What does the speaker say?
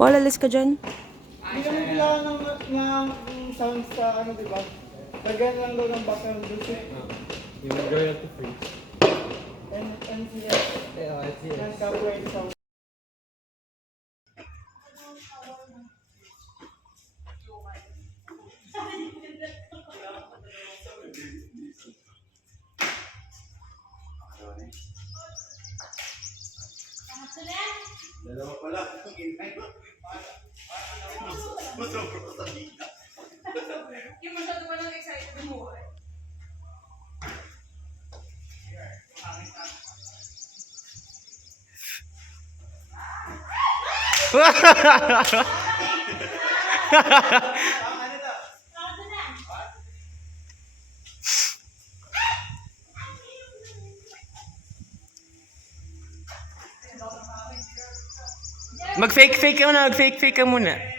Paul, alis ka dyan. Hindi naman kailangan ng sound sa ano, diba? Lagyan lang daw ng background music. Yung royalty free. NCS. And copyright sound. Dalawa pala. Yung masyado pa lang excited mo eh. Mag-fake ka muna, mag-fake ka muna.